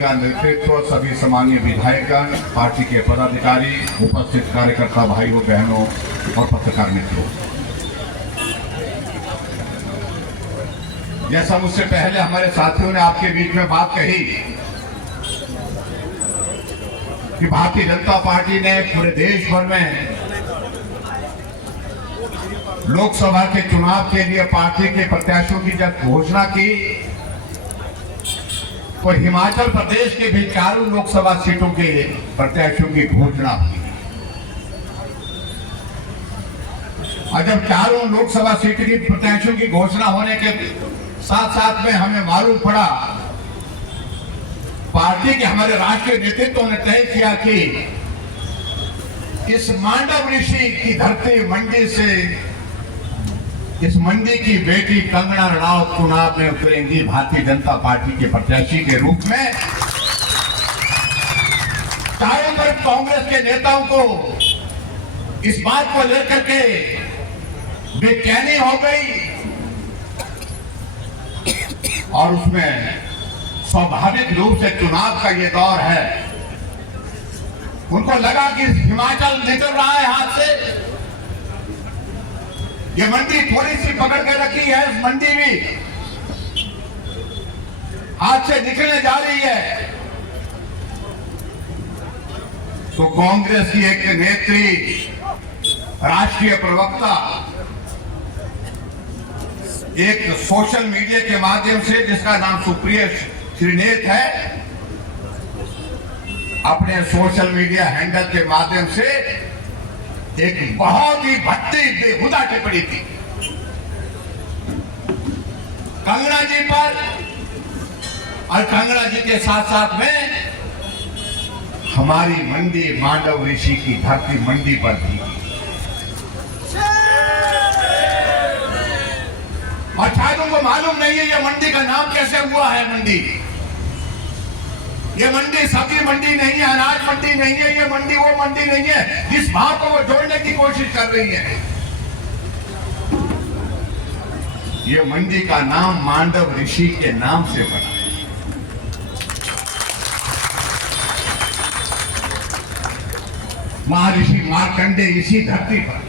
का नेतृत्व सभी सम्मानीय विधायकगण, पार्टी के पदाधिकारी, उपस्थित कार्यकर्ता भाइयों बहनों और पत्रकार मित्रों, जैसा मुझसे पहले हमारे साथियों ने आपके बीच में बात कही कि भारतीय जनता पार्टी ने पूरे देश भर में लोकसभा के चुनाव के लिए पार्टी के प्रत्याशियों की जब घोषणा की तो हिमाचल प्रदेश के भी 4 लोकसभा सीटों के प्रत्याशियों की घोषणा हुई। और जब 4 लोकसभा सीट की प्रत्याशियों की घोषणा होने के साथ साथ में हमें मालूम पड़ा, पार्टी के हमारे राष्ट्रीय नेतृत्व ने तय किया कि इस मांडव ऋषि की धरती मंडी से इस मंडी की बेटी कंगना रनौत चुनाव में उतरेंगी भारतीय जनता पार्टी के प्रत्याशी के रूप में। चारों तरफ कांग्रेस के नेताओं को इस बात को लेकर के बेचैनी हो गई और उसमें स्वाभाविक रूप से चुनाव का ये दौर है, उनको लगा कि हिमाचल निकल रहा है हाथ से, ये मंडी थोड़ी सी पकड़ के रखी है, इस मंडी भी हाथ से निकलने जा रही है। तो कांग्रेस की एक नेत्री, राष्ट्रीय प्रवक्ता, एक सोशल मीडिया के माध्यम से, जिसका नाम सुप्रिया श्रीनेत है, अपने सोशल मीडिया हैंडल के माध्यम से एक बहुत ही भद्दी बेहुदा टिप्पणी थी कंगना जी पर, और कंगना जी के साथ साथ में हमारी मंडी मांडव ऋषि की धरती मंडी पर थी। और शायद उनको मालूम नहीं है ये मंडी का नाम कैसे हुआ है। मंडी, ये मंडी सब्जी मंडी नहीं है, अनाज मंडी नहीं है, ये मंडी वो मंडी नहीं है जिस भाव को वो जोड़ने की कोशिश कर रही है। ये मंडी का नाम मांडव ऋषि के नाम से बना है। महर्षि मार्कंडे इसी धरती पर,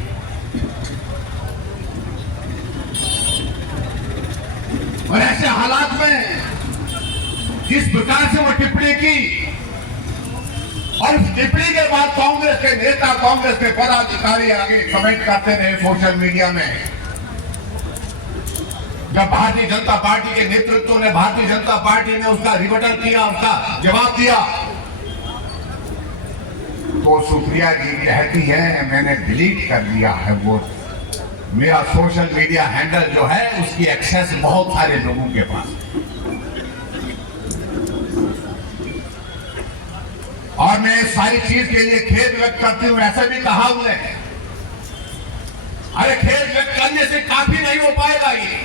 और ऐसे हालात में जिस प्रकार से वो टिप्पणी की, और उस टिप्पणी के बाद कांग्रेस के नेता, कांग्रेस के पदाधिकारी आगे कमेंट करते रहे सोशल मीडिया में। जब भारतीय जनता पार्टी के नेतृत्व ने, भारतीय जनता पार्टी ने उसका रिबटल किया, उसका जवाब दिया, तो सुप्रिया जी कहती है मैंने डिलीट कर दिया है वो मेरा सोशल मीडिया हैंडल जो है, उसकी एक्सेस बहुत सारे लोगों के पास। और मैं इस सारी चीज के लिए खेद व्यक्त करती हूं। ऐसा भी कहा हुआ है, अरे खेद व्यक्त करने से काफी नहीं हो पाएगा। ये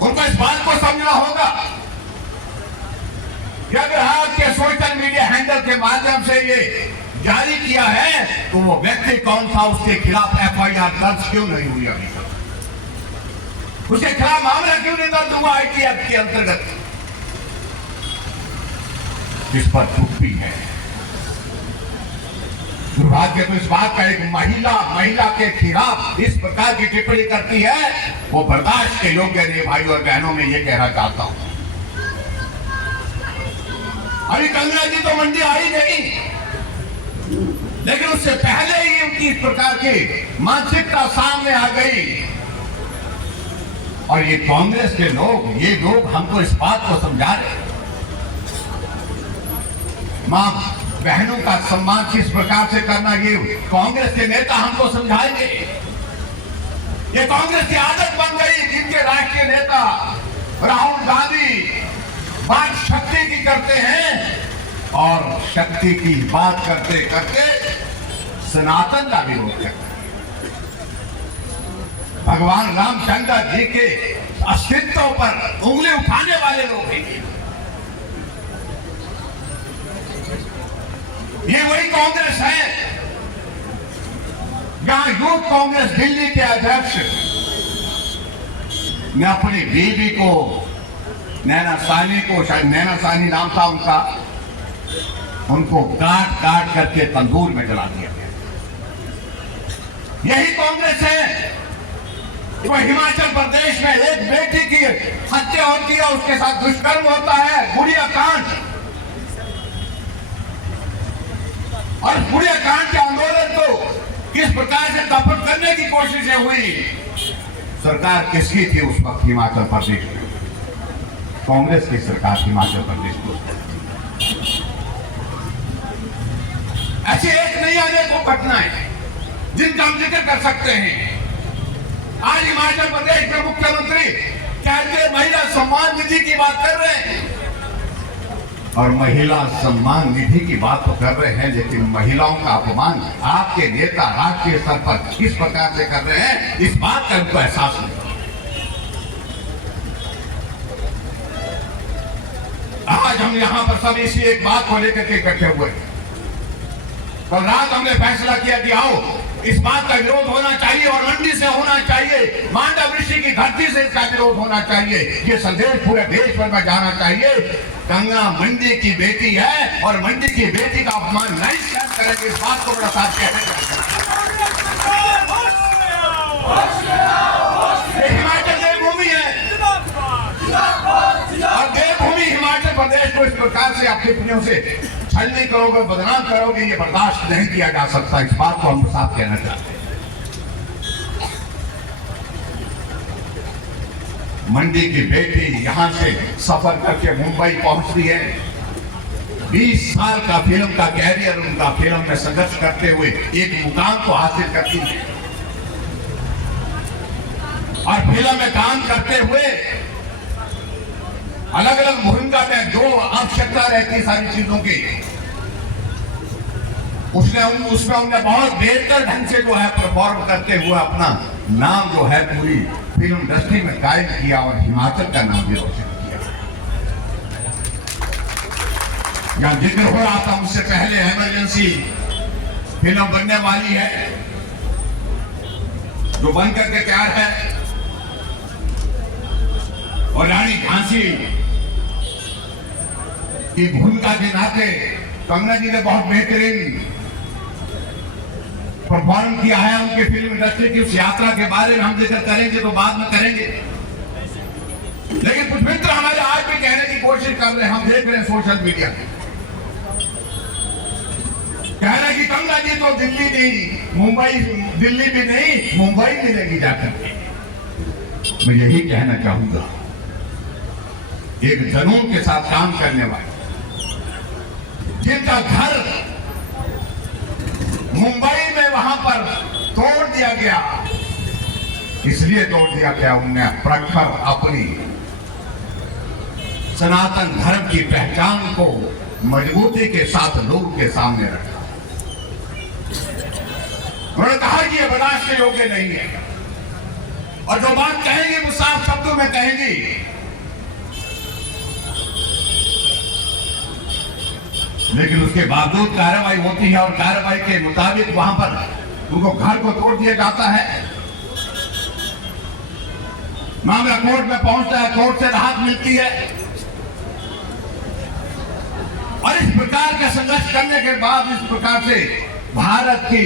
उनको इस बात को समझना होगा कि अगर आपके सोशल मीडिया हैंडल के माध्यम से ये जारी किया है तो वो व्यक्ति कौन था, उसके खिलाफ FIR दर्ज क्यों नहीं हुई अभी तक, उसके खिलाफ मामला क्यों नहीं दर्ज हुआ IT एक्ट के अंतर्गत, इस पर चुप्पी है। दुर्भाग्य तो इस बात का, एक महिला के खिलाफ इस प्रकार की टिप्पणी करती है, वो बर्दाश्त के योग्य नहीं। भाइयों और बहनों, में ये कहना चाहता हूं, अभी कंगना जी तो मंडी आई नहीं, लेकिन उससे पहले ही उनकी इस प्रकार की मानसिकता सामने आ गई। और ये कांग्रेस के लोग, ये लोग हमको इस बात को समझा रहे, मां बहनों का सम्मान किस प्रकार से करना, ये कांग्रेस के नेता हमको समझाएंगे। ये कांग्रेस की आदत बन गई, जिनके राष्ट्रीय नेता राहुल गांधी बात शक्ति की करते हैं और शक्ति की बात करते करते सनातन का विरोध करते हैं। भगवान रामचंद्र जी के अस्तित्व पर उंगली उठाने वाले लोग हैं। ये वही कांग्रेस है जहां यूथ कांग्रेस दिल्ली के अध्यक्ष ने अपनी बीवी को नैना सानी को, शायद नैना सानी नाम था उनका, उनको काट काट करके तंदूर में जला दिया गया। यही कांग्रेस है वो हिमाचल प्रदेश में एक बेटी की हत्या होती है, उसके साथ दुष्कर्म होता है, गुड़िया कांड, और गुड़िया कांड के आंदोलन को किस प्रकार से दफन करने की कोशिशें हुई। सरकार किसकी थी उस वक्त हिमाचल प्रदेश में? कांग्रेस की सरकार हिमाचल प्रदेश में। ऐसी एक नहीं अनेकों घटनाएं जिनका हम जिक्र कर सकते हैं। आज हिमाचल प्रदेश के मुख्यमंत्री कहते महिला सम्मान निधि की बात कर रहे हैं, और महिला सम्मान निधि की बात तो कर रहे हैं, लेकिन महिलाओं का अपमान आपके नेता राष्ट्रीय स्तर पर किस प्रकार से कर रहे हैं, इस बात का उनको एहसास नहीं। आज हम यहां पर सब इसी एक बात को लेकर के इकट्ठे हुए। कल रात हमने फैसला किया कि आओ इस बात का विरोध होना चाहिए और मंडी से होना चाहिए, मांडव ऋषि की धरती से इसका विरोध होना चाहिए। ये संदेश पूरे देश भर में जाना चाहिए। गंगा मंडी की बेटी है और मंडी की बेटी का अपमान नहीं सहन करेंगे, इस बात को बड़ा साथ कहने हिमाचल देवभूमि है, और देवभूमि हिमाचल प्रदेश को इस प्रकार से अपनी टिप्पणियों से छलनी करोगे, बदनाम करोगे, ये बर्दाश्त नहीं किया जा सकता। इस बात को हम साफ कहना चाहते हैं। मंडी की बेटी यहां से सफर करके मुंबई पहुंचती है, 20 साल का फिल्म का कैरियर उनका फिल्म में संघर्ष करते हुए एक मुकाम को हासिल करती है, और फिल्म में काम करते हुए अलग अलग भूमिका में जो आवश्यकता रहती सारी चीजों की, उसमें उन्हें बहुत बेहतर ढंग से जो है परफॉर्म करते हुए अपना नाम जो है पूरी फिल्म इंडस्ट्री में कायम किया और हिमाचल का नाम भी रोशन किया। यहाँ जिक्र हो रहा था मुझसे पहले, इमरजेंसी फिल्म बनने वाली है जो बन करके तैयार है, और रानी झांसी की भूमिका के नाते कंगना जी ने बहुत बेहतरीन परफॉर्म किया है। उनकी फिल्म इंडस्ट्री की उस यात्रा के बारे में हम जिक्र करेंगे तो बाद में करेंगे, लेकिन कुछ मित्र हमारे आज भी कहने की कोशिश कर रहे हैं, हम देख रहे हैं सोशल मीडिया पे, कह रहे हैं कि कंगना जी तो दिल्ली नहीं, मुंबई, दिल्ली भी नहीं मुंबई मिलेगी जाकर। मैं यही कहना चाहूंगा, एक जुनून के साथ काम करने वाले जिनका घर मुंबई में वहां पर तोड़ दिया गया, इसलिए तोड़ दिया गया उन्होंने प्रखर अपनी सनातन धर्म की पहचान को मजबूती के साथ लोगों के सामने रखा। उन्होंने कहा कि ये बर्दाश्त के योग्य नहीं है, और जो बात कहेंगे वो साफ शब्दों में कहेंगी। लेकिन उसके बावजूद कार्रवाई होती है, और कार्रवाई के मुताबिक वहां पर उनको घर को तोड़ दिया जाता है, मामला कोर्ट में पहुंचता है, कोर्ट से राहत मिलती है, और इस प्रकार का संघर्ष करने के बाद इस प्रकार से भारत की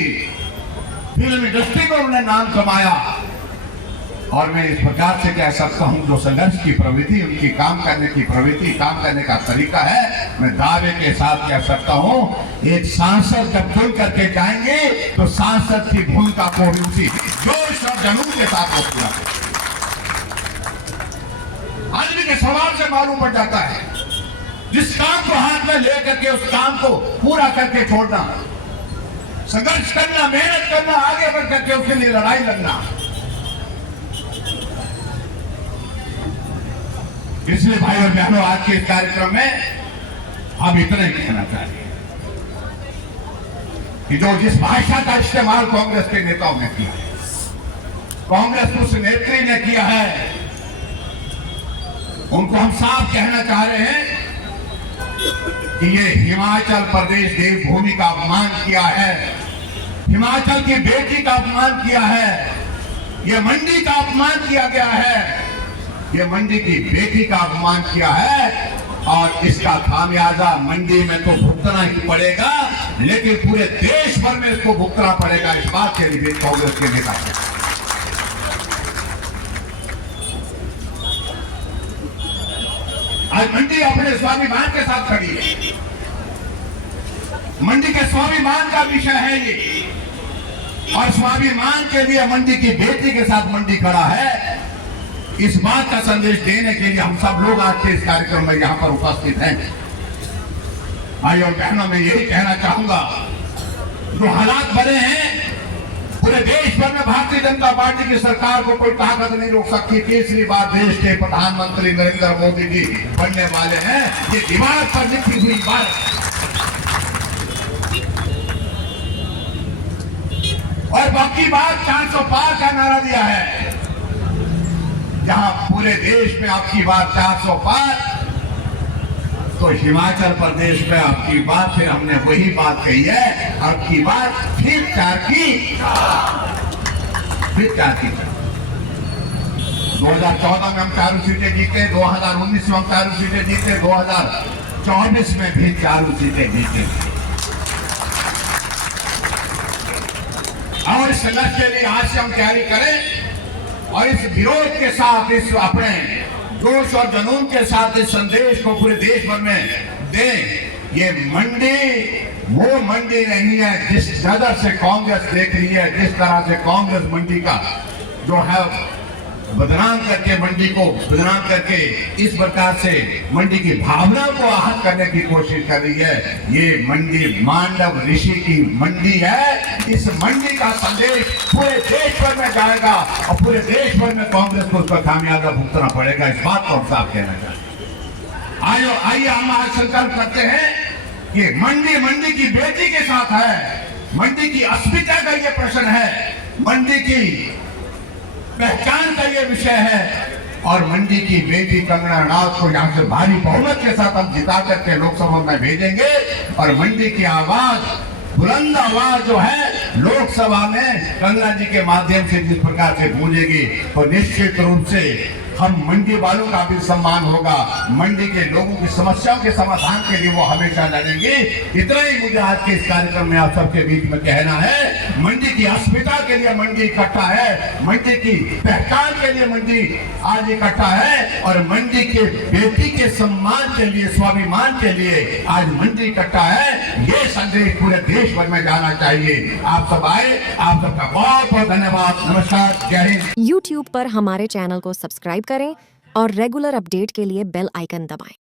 फिल्म इंडस्ट्री में उन्होंने नाम कमाया। और मैं इस प्रकार से कह सकता हूं, जो संघर्ष की प्रवृत्ति, उनकी काम करने की प्रवृत्ति, काम करने का तरीका है, मैं दावे के साथ कह सकता हूं, एक सांसद जब चुन करके जाएंगे तो सांसद की भूमिका को उसी जोश और जुनून के साथ वो पूरा आदमी के सवाल से मालूम पड़ जाता है, जिस काम को हाथ में लेकर के उस काम को पूरा करके छोड़ना, संघर्ष करना, मेहनत करना, आगे बढ़ करके उसके लिए लड़ाई लड़ना। इसलिए भाई और बहनों, आज के इस कार्यक्रम में हम इतना ही कहना चाहिए कि जो जिस भाषा का इस्तेमाल कांग्रेस के नेताओं ने किया है, कांग्रेस उस नेत्री ने किया है, उनको हम साफ कहना चाह रहे हैं कि ये हिमाचल प्रदेश देवभूमि का अपमान किया है, हिमाचल की बेटी का अपमान किया है, ये मंडी का अपमान किया गया है। ये मंडी की बेटी का अपमान किया है और इसका खामियाजा मंडी में तो भुगतना ही पड़ेगा, लेकिन पूरे देश भर में इसको भुगतना पड़ेगा। इस बात के लिए कांग्रेस के नेता आज मंडी अपने स्वाभिमान के साथ खड़ी है। मंडी के स्वाभिमान का विषय है ये, और स्वाभिमान के लिए मंडी की बेटी के साथ मंडी खड़ा है। इस बात का संदेश देने के लिए हम सब लोग आज के इस कार्यक्रम में यहां पर उपस्थित हैं। भाई और बहनों, मैं यही कहना चाहूंगा, जो हालात बने हैं पूरे देश भर में भारतीय जनता पार्टी की सरकार को कोई ताकत नहीं रोक सकती। तीसरी बार देश के प्रधानमंत्री नरेंद्र मोदी जी बनने वाले हैं। ये दीवार पर लिखी हुई बात, और बाकी बात 400 पार का नारा दिया है। जहां पूरे देश में आपकी बात 400 पार, तो हिमाचल प्रदेश में आपकी बात फिर हमने वही बात कही है, आपकी बात फिर 4 की 2014 में हम 4 सीटें जीते, 2019 में हम 4 सीटें जीते, 2024 में भी 4 सीटें जीते। और इस संघर्ष के लिए आज से हम तैयारी करें और इस विरोध के साथ, इस अपने जोश और जुनून के साथ इस संदेश को पूरे देश भर में दें। ये मंडी वो मंडी नहीं है जिस नजर से कांग्रेस देख रही है, जिस तरह से कांग्रेस मंडी का जो है बदनाम करके, मंडी को बदनाम करके इस प्रकार से मंडी की भावना को आहत करने की कोशिश कर रही है। ये मंडी मांडव ऋषि की मंडी है। इस मंडी का संदेश पूरे देश भर में जाएगा और पूरे देश भर में कांग्रेस को उसका खामियाजा भुगतना पड़ेगा। इस बात को हम साफ कहना चाहते हैं। आइए हम आज संकल्प करते हैं कि मंडी की बेटी के साथ है। मंडी की अस्मिता का ये प्रश्न है, मंडी की पहचान का ये विषय है, और मंडी की बेटी कंगना रनौत को यहाँ से भारी बहुमत के साथ हम जिता करके लोकसभा में भेजेंगे। और मंडी की आवाज, बुलंद आवाज जो है लोकसभा में कंगना जी के माध्यम से जिस प्रकार से गूंजेगी, तो निश्चित रूप से हम मंडी वालों का भी सम्मान होगा। मंडी के लोगों की समस्याओं के समाधान के लिए वो हमेशा लड़ेंगे। इतना ही मुझे आज के इस कार्यक्रम में आप सबके बीच में कहना है। मंडी की अस्मिता के लिए मंडी इकट्ठा है, मंडी की पहचान के लिए मंडी आज इकट्ठा है, और मंडी के बेटी के सम्मान के लिए, स्वाभिमान के लिए आज मंडी इकट्ठा है। ये संदेश पूरे देश भर में जाना चाहिए। आप सब आए, आप सबका बहुत बहुत धन्यवाद। नमस्कार, जय हिंद। YouTube पर हमारे चैनल को सब्सक्राइब करें और रेगुलर अपडेट के लिए बेल आइकन दबाएं।